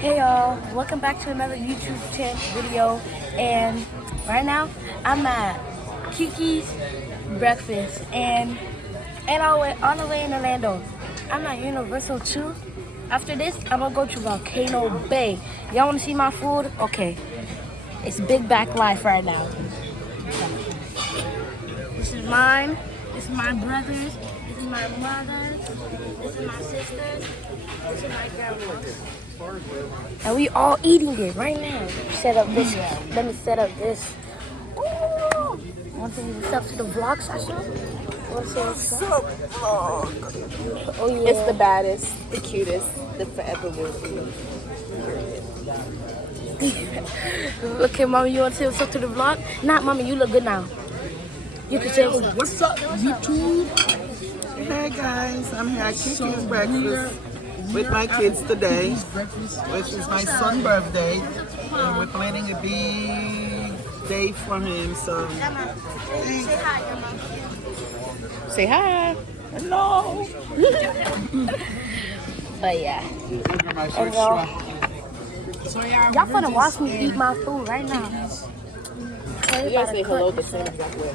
Hey y'all, welcome back to another YouTube channel video. And right now I'm at Kiki's breakfast and on the way in Orlando. I'm at Universal too. After this, I'm gonna go to Volcano Bay. Y'all wanna see my food? Okay. It's big back life right now. This is mine, this is my brother's, this is my mother's, this is my sister's, this is my grandma's. And we all eating it right now. Set up this. Let me set up this. Ooh. Want to use up to the vlog session? Want to say what's up? Oh yeah. It's the baddest, the cutest, the forever will be. Look at mommy. You want to say what's up to the vlog? Not mommy. You look good now. You can say What's up, YouTube? Hey guys, I'm here at Kiki's breakfast with my kids today, which is my son's birthday, and we're planning a big day for him. So, Say hi. hello. but yeah. And y'all finna watch me eat my food right now. You gotta say hello the same exact way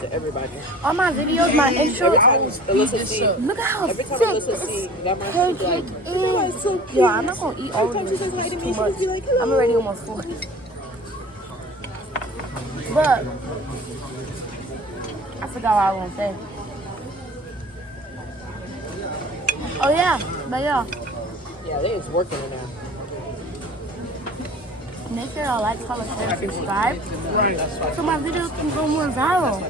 to everybody. All my videos, my intro. Alyssa C. Look at how Every thick time Alyssa this C. got my food, like, is. Yo, I'm not gonna eat all of this. It's too much. I'm already almost full. But I forgot what I was gonna say. Oh yeah, but yeah. yeah, they is working it now. Make sure y'all like, comment, share, and subscribe. So my videos can go more viral.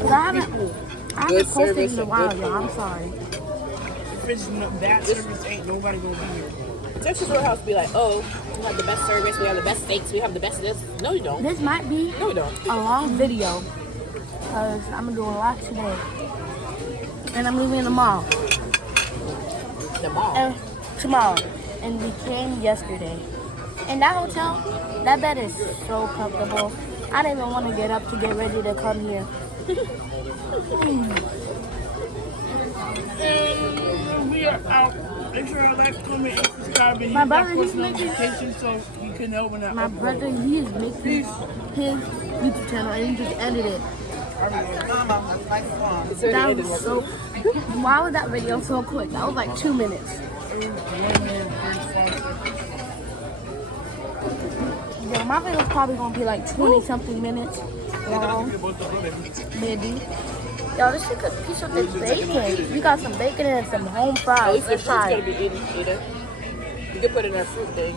Cause I haven't posted in a while, y'all. I'm sorry. If it's bad service, ain't nobody gonna be here. Texas Roadhouse be like, oh, we have the best service, we have the best steaks, we have the best this. No, you don't. This might be No, you don't. a long video. Cause I'm gonna do a lot today. And I'm leaving tomorrow. The mall. Tomorrow. And we came yesterday. And that hotel, that bed is so comfortable. I didn't even want to get up to get ready to come here. And we are out. Make sure to like, comment, and subscribe. And My hit that brother, post he's making- notification so you can open that. My brother, he is making his YouTube channel and he just edited it. It's already That ended. was so. Why was that video so quick? That was like 2 minutes. Yo, my video's probably gonna be like 20 something minutes long. Maybe. Yo, this is a piece of this bacon. We got some bacon and some home At fries. least their Let's fruit's try gonna it. be eaten. You can put it in our fruit thing.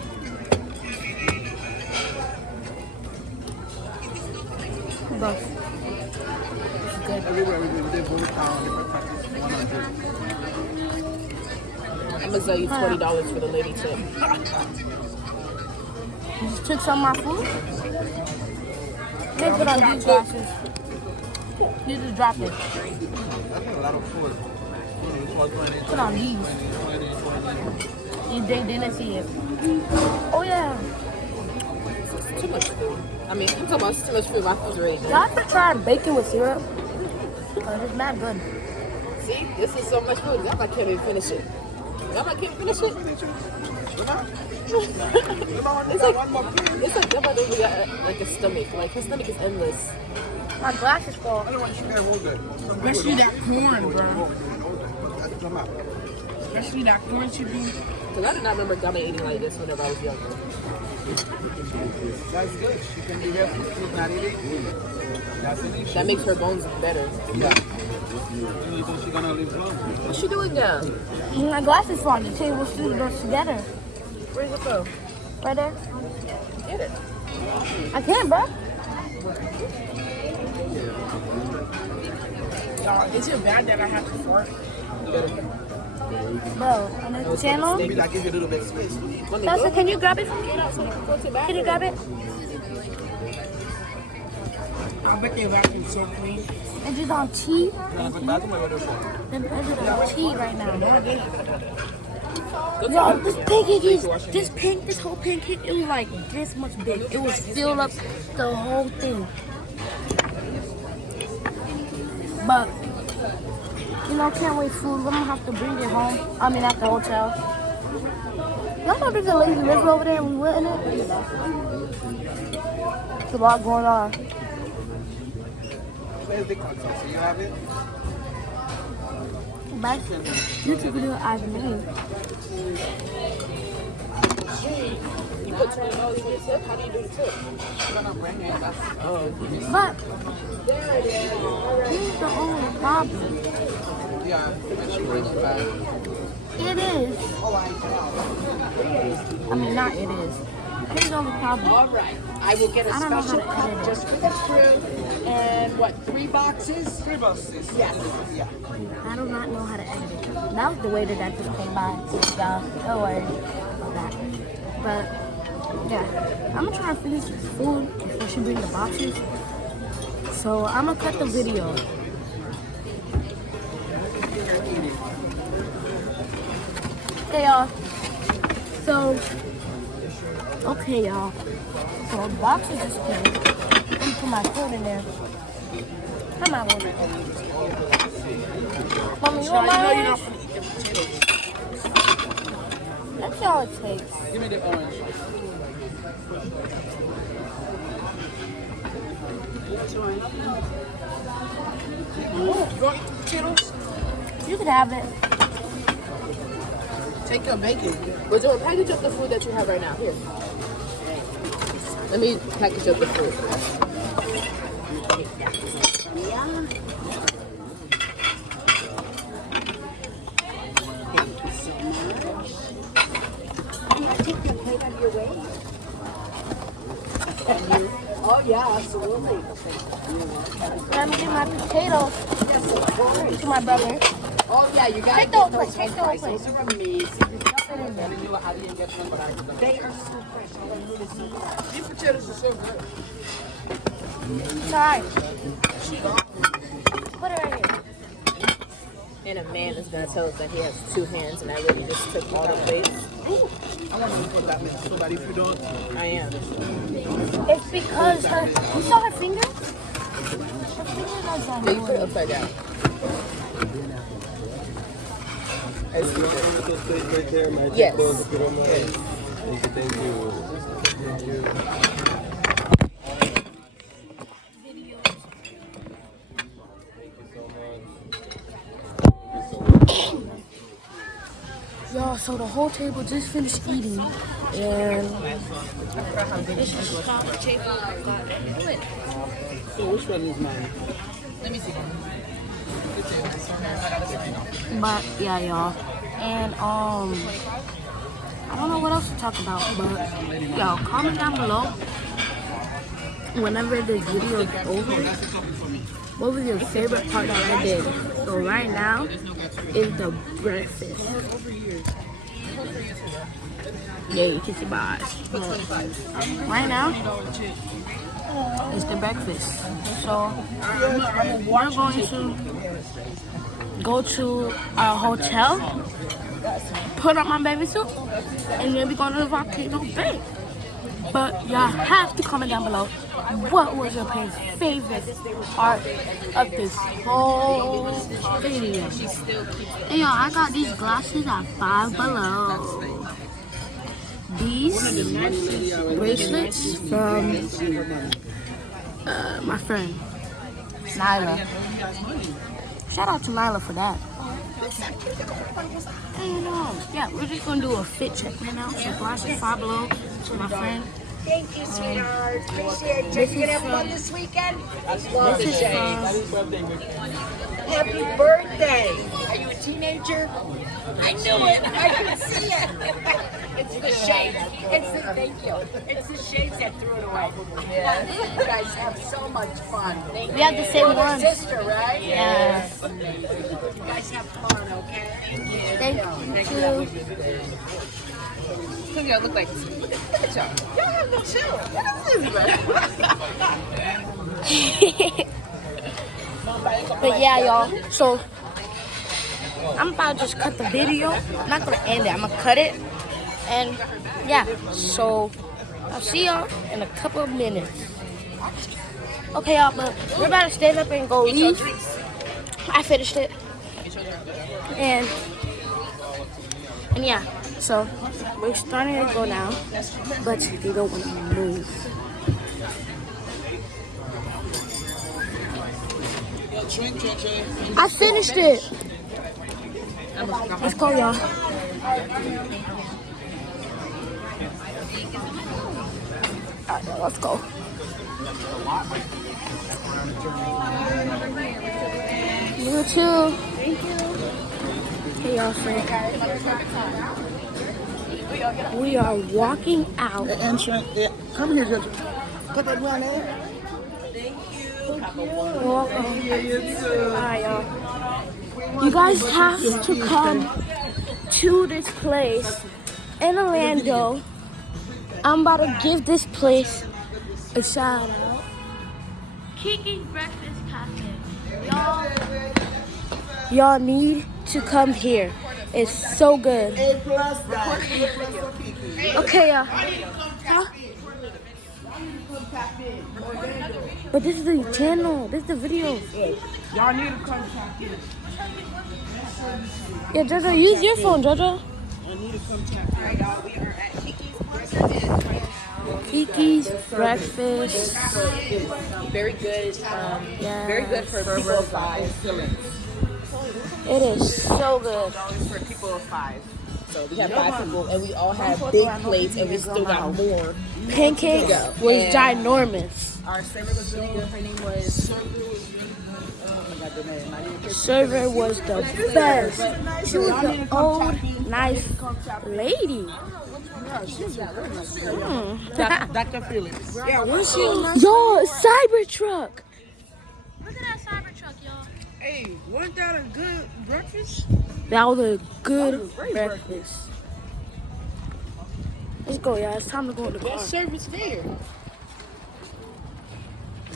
Look. It's good. Everywhere we did VOLCANO, different countries, 100. I'm gonna sell you $20 for the lady tip. You just took some of my food? Let's put on these glasses. You just dropped it. That's a lot of food. Put on these. They didn't see it. Oh yeah. Too much food. I mean, I'm talking about too much food. My food's already done. Y'all have to try bacon with syrup. Cause it's not good. See, this is so much food. Y'all can't even finish it. Y'all can't finish it. It's like y'all even got like a stomach. Like her stomach is endless. My glass is full. Especially that corn, bro. Especially that corn chicken. Cause I do not remember Ghana eating like this whenever I was younger. That's good. She can be healthy. She's not eating. That's an issue. That makes her bones better. Yeah. You think she's gonna live long? What's she doing now? My glass is full. The table still goes together. Where's it go? Right there. Get it. I can't, bro. Is it bad that I have to fart? Bro, on this channel. Maybe that gives you a little bit of space. Pastor, can you grab it for me? Can you grab it? I bet they vacuum so clean. And just on tea. Them edges on tea right now. Yo, this whole pancake, it was like this much big. It was filled up the whole thing. But You know, can't wait food. I'm gonna have to bring it home. I mean, at the hotel. Y'all know there's a lazy river over there and we went in it? There's a lot going on. Where's the contact? You have it? Best YouTube video I've made. You put $20 for the tip? How do you do the tip? But here's the only problem. Yeah, she brings it back. It is. I mean, not it is. Here's the only problem. All right. I will get a I don't know how special to edit cup it. just for the crew. And what, 3 boxes? 3 buses. Yes. Yeah. I do not know how to edit it. That was the way that just came by. So, don't worry about that. But, yeah. I'm going to try to finish this food before she brings the boxes. So, I'm going to cut the video. Hey, y'all. So, okay, y'all. So, the boxes just came. Let me put my food in there. Come on, Mommy. Mommy, you want my orange? That's all it takes. Give me the orange. You want potatoes? You can have it. Take your bacon. We're doing package up the food that you have right now. Here. Let me package up the food. Take your plate out of your way. Oh, yeah, absolutely. Let me get my potatoes Yes, of course. to my brother. Oh, yeah, you got Take the whole plate. Take the whole plate. Those are amazing. Dump it in there. They are so fresh. All I need is some. These potatoes are so good. Sorry. Put it right here. And a man is going to tell us that he has 2 hands, and I really just took all the plates. I want to put that in so that if you don't, I am. It's because her. You saw her fingers? Her fingers are so Yeah, you put it upside down. Right there, my Yes. those if you don't mind. Thank you. Thank you. Y'all, so the whole table just finished eating. And this is how the table got split. so which one is mine? But yeah, y'all. And I don't know what else to talk about, but y'all comment down below whenever this video is over. What was your favorite part that I did? So right now is the breakfast. Yeah, you can see my eyes. Right now is the breakfast. So we're going to go to our hotel, put on my baby suit, and then we're going to the Volcano Bay. But y'all have to comment down below what was your favorite part of this whole video. And y'all, I got these glasses at Five Below. These bracelets from my friend Nyla. Shout out to Nyla for that. And yeah, we're just gonna do a fit check right now. So glasses Five Below to my friend. Thank you, sweetheart. Appreciate you. You gonna have fun this weekend? Love This is the shade. Happy birthday. Are you a teenager? I knew it. I could see it. It's the shades. It's the, thank you. It's the shades that threw it away. You guys have so much fun. Thank We have the same Brother, ones. sister, right? Yes. You guys have fun, okay? Thank you. Because y'all look like, look at y'all. Y'all have no chill. What is this, But yeah, y'all. So I'm about to just cut the video. I'm not gonna end it. I'm gonna cut it. And yeah, so I'll see y'all in a couple of minutes. Okay, y'all, but we're about to stand up and go leave. I finished it. And yeah, so we're starting to go now, but they don't want to move. I finished it. Let's go, y'all. Alright, let's go. You too. Thank you. Hey, y'all, friend. We are walking out. The entrance. Yeah. Come here, Georgia. Put that one in. Welcome. Alright, y'all. You guys have to come to this place in Orlando. I'm about to give this place a shout out. Kiki's Breakfast Cafe. Y'all need to come here. It's so good. A+, guys. A+ for Kiki. Okay, y'all. Huh? But this is the channel. This is the video. Y'all need to come tap in. Yeah, Jojo, use your phone, Jojo. I need to come tap in. Alright, y'all. We are at Kiki's Breakfast. Very good. Yes. Very good for people of 5. It is so good. $5 for people of 5. So we have 5 people, and we all have big plates, and we still got more. Pancakes was And ginormous. our server was really good. Her name was. Server was the best. She was an old, nice lady. Dr. Phillips. Yeah, what's your Yo, Cybertruck. Look at that Cybertruck, y'all. Hey, wasn't that a good breakfast? That was a good breakfast. Let's go, y'all. It's time to go in the car. Best service there.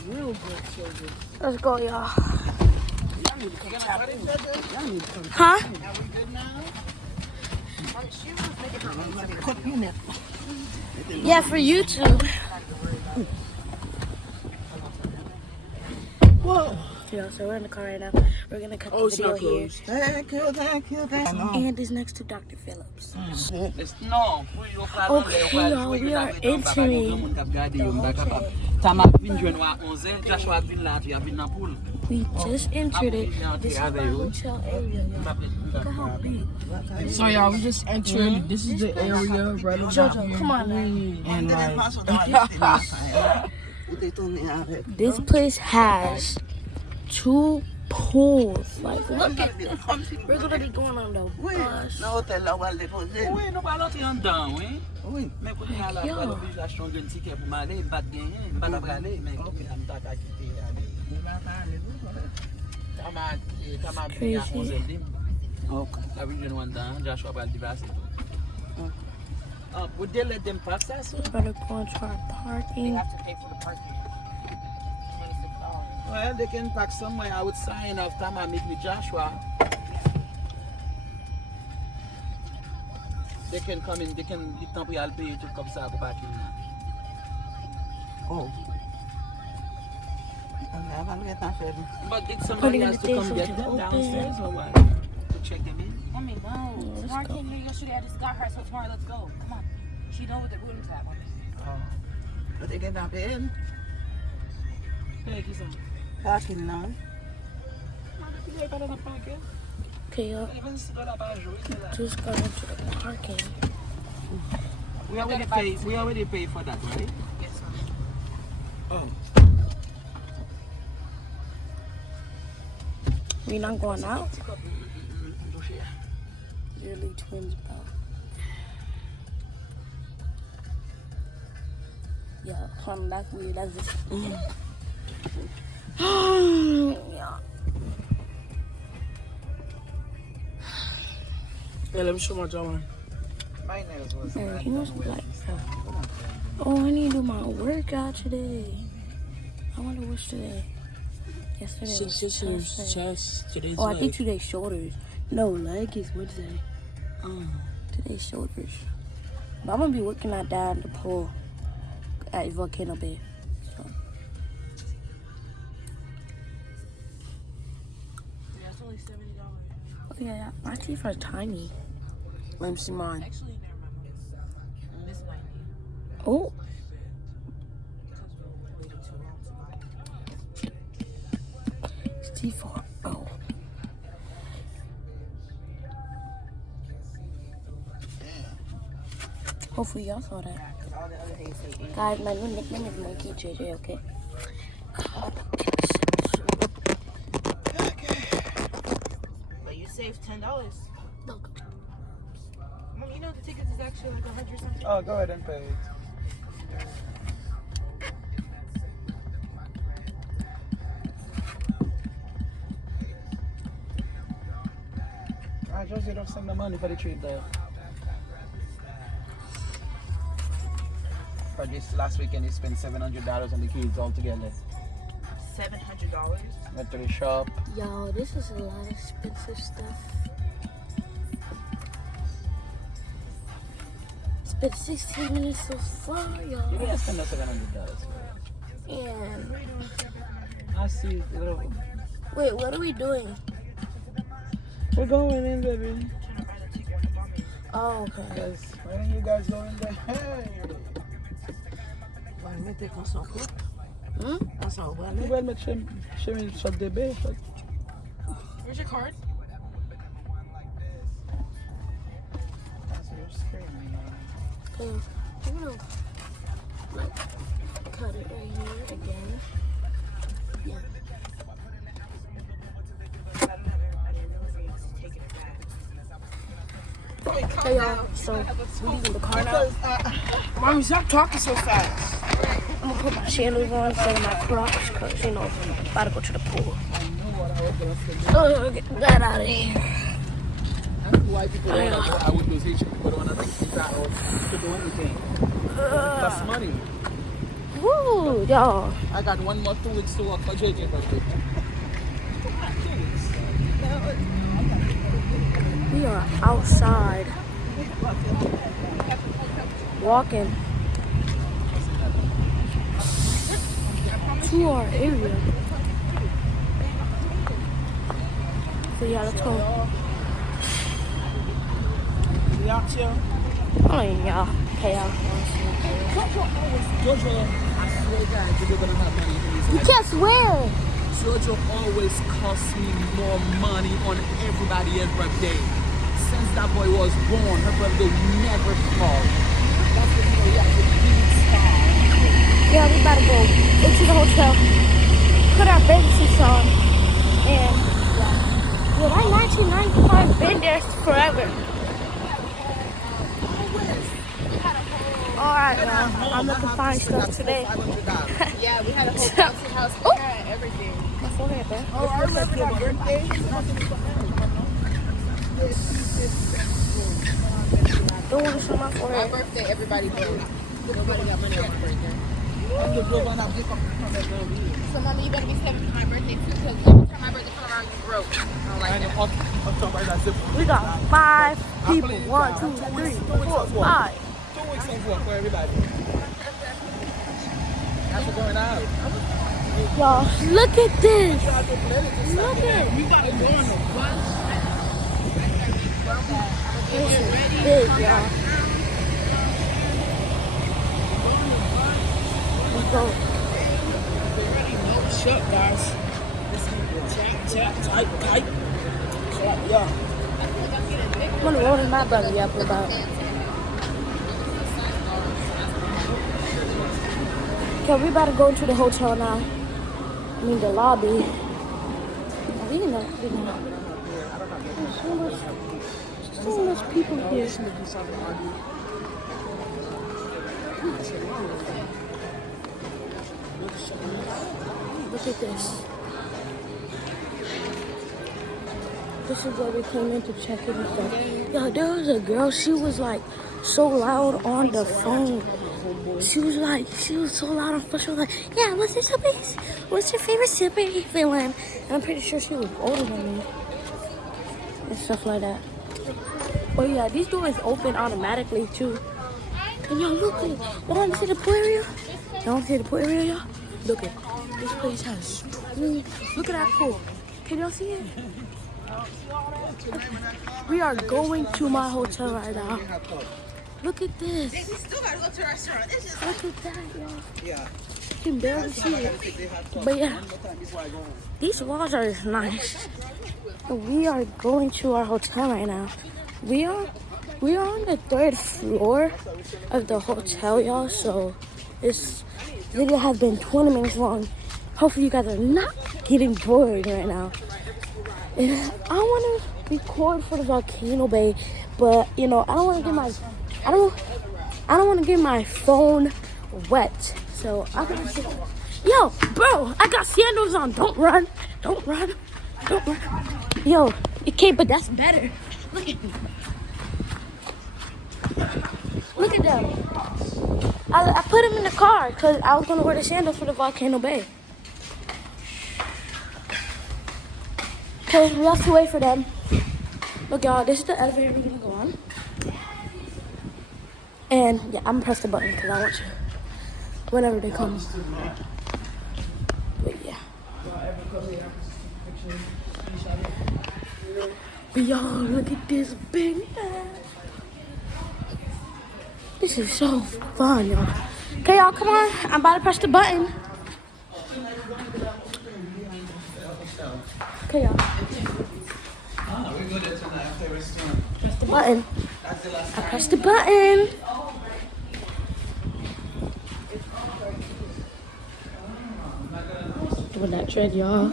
Real good service. Let's go, y'all. Y'all need to come tap in. Y'all need to come tap Huh? Yeah, for YouTube. Whoa. Yeah, so we're in the car right now. We're gonna cut the video here. Thank you, thank you, thank you. And it's next to Dr. Phillips. No, Okay, y'all, we are entering. We just entered it. This is my hotel area, y'all. Look at how big. So y'all, we just entered. This is the area right over Jojo, here. come on now. And like, This place has 2 pools. Like, look at this. We're gonna be going on the bus. Crazy. Would they let them pass that? We're gonna go into our parking. have to pay for the parking. $26. Well, they can park somewhere outside enough time I meet with Joshua. They can come in, they can get temporary I'll pay you to come start back in. Oh. But did somebody Putting has the to come things get so them open. downstairs or what? To check them in? I mean, no. Let's Tomorrow go. can't hear yesterday. I just got her, so tomorrow let's go. Come on. She know what the room's at. But they get down in. Parking now. Okay, y'all. Just got into the parking. We already paid for that, right? Yes, sir. Oh. We're not going out. Literally twins, bro. Yeah, that's weird. That's just. Yeah. yeah, let me show my jawline. My nails was Man, he was like, oh, I need to do my workout today. I wonder what's today. Yesterday was This is chest day. chest. Today's Oh, I leg. think today's shoulders. No, leg is Wednesday. Today's shoulders. But I'm gonna be working out down the pool at Volcano Bay. So. Yeah, it's only $70. Yeah, my teeth are tiny. Let me see mine. Actually, never mind. This might be. Oh. His teeth are. Oh. Hopefully y'all saw that. Guys, my new nickname is Monkey JJ, okay? But you saved $10. Look. Mom, you know the tickets is actually like 100 something? Oh, go ahead and pay it. I just don't send the money for the trip there. For this last weekend, he spent $700 on the kids altogether. $700? Went to the shop. Yo, this is a lot of expensive stuff. Spent 16 minutes so far, y'all. You didn't spend the $700. And I see. wait, what are we doing? We're going in, baby. Oh, okay. Yes. Why don't you guys go in there? Hey. Ouais, mais t'es qu'on s'en fout. On s'en va, You là. better make sure you shop the bay. Where's your card? That's your screen. Okay, I'm gonna like cut it right here again. Yeah. Hey y'all, so we're leaving the car now. Mommy, stop talking so fast. I'm gonna put my sandals on instead of my Crocs, cause you know, I'm about to go to the pool. Oh, get that out of here. That's why people don't want to go out with those Asian people don't want to bring things out to do anything. That's money. Woo, y'all. I got 2 weeks to work for JJ birthday. 2 weeks. We are outside walking to our area. So yeah, let's go. We out here. Oh yeah, okay, y'all. Jojo, I swear to God, you're gonna have money in these You life. can't swear. Jojo always costs me more money on everybody every day. Since that boy was born, her birthday never called. That's when you know you have to be star. Yeah, we about to go into the hotel, put our bathing suits on, and yeah, that 1995 been there forever. All right, y'all. I'm looking to find stuff today. Yeah, we had a whole bouncy house there and everything. My forehead, man. Oh, I remember that birthday. Don't want to show my My forehead. birthday, everybody broke. Nobody got money on my birthday. So, Mommy, you better be saving for my birthday too, because every time my birthday comes around, you broke. I don't like that. We got 5 people. 1, 2, 3, 4, 5. 2 weeks of work for everybody. That's what's going out. Y'all, look at this. Look at We gotta go on the bus. this. Is big, y'all. Let's go. Shut, guys. Tight. Yeah. I'm gonna roll in my buggy up about. Okay, we about to go into the hotel now. I mean the lobby. We know. There's so much people here. Look at this. This is where we came in to check in and stuff. Yo, there was a girl, she was like so loud on the phone. She was so loud on the phone. She was like, yeah, what's your favorite superhero villain? And I'm pretty sure she was older than me. And stuff like that. Oh yeah, these doors open automatically too. And y'all look at it. Y'all want to see the pool area? Y'all want to see the pool area, y'all? Look at this place has look at that pool. Can y'all see it? We are going to my hotel right now. Look at this. We still gotta go to a restaurant. It's just Look at that, y'all. Yeah. You can barely see it. But yeah, these walls are nice. We are going to our hotel right now. We are on the 3rd floor of the hotel, y'all. So this video has been 20 minutes long. Hopefully you guys are not getting bored right now. And I want to record for the volcano bay, but you know I don't want to get my phone wet. So I'm gonna say, yo, bro, I got sandals on. Don't run. Yo, okay, but that's better. Look at them. Look at them. I put them in the car because I was gonna wear the sandals for the volcano bay. Okay, we have to wait for them. Look, y'all, this is the elevator we're gonna go on. And yeah, I'm gonna press the button because I want you. Whenever they come. But yeah. But y'all, look at this big man. This is so fun, y'all. Okay, y'all, come on. I'm about to press the button. Okay, y'all. Press the button. I pressed the button. Doing that trend, y'all.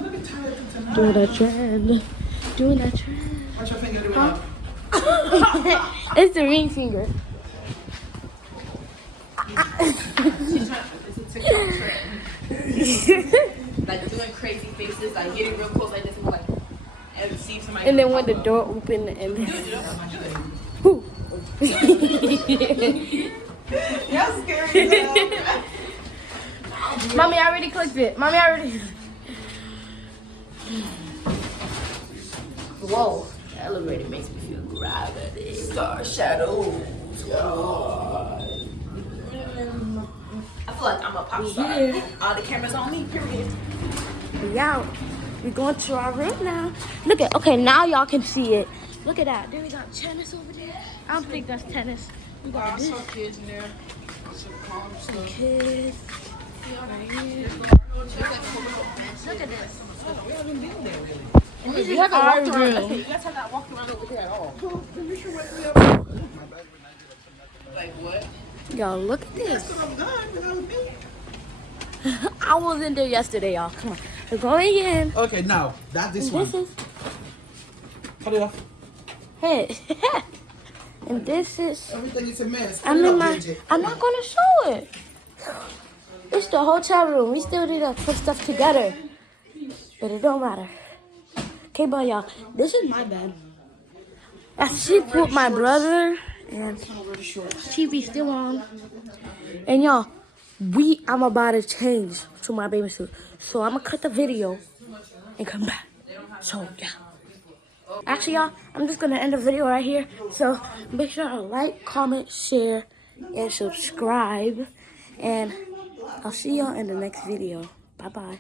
Doing that trend. What's your finger doing now? It's the ring finger. like doing crazy faces, like getting real close like this, and like, and see somebody. And then when the door opened, and then. Whoo. That's scary. Mommy, I already clicked it. Whoa, the elevator makes me feel gravity. Star shadows. I feel like I'm a pop star. All the cameras on me, period. We out. We're going to our room now. Look at, okay, now y'all can see it. Look at that. Then we got tennis over there. I don't think that's tennis. We got this. Some kids in there. Some kids. Look at this. And this is our room. You guys have not walked around over here at all. Like what? Y'all, look at this. I'm done. That was me. I was in there yesterday, y'all. Come on. We're going in. Okay, now this one. This is. Cut it off. Hey. And this is. Everything is a mess. Cut I'm it in off, my. JJ. I'm not gonna show it. It's the hotel room. We still need to put stuff together, but it don't matter. Okay, but y'all, this is my bed. I sleep with my brother, and TV still on. And y'all, I'm about to change to my baby suit, so I'm gonna cut the video and come back. So yeah. Actually, y'all, I'm just gonna end the video right here. So make sure to like, comment, share, and subscribe. And I'll see y'all in the next video. Bye-bye.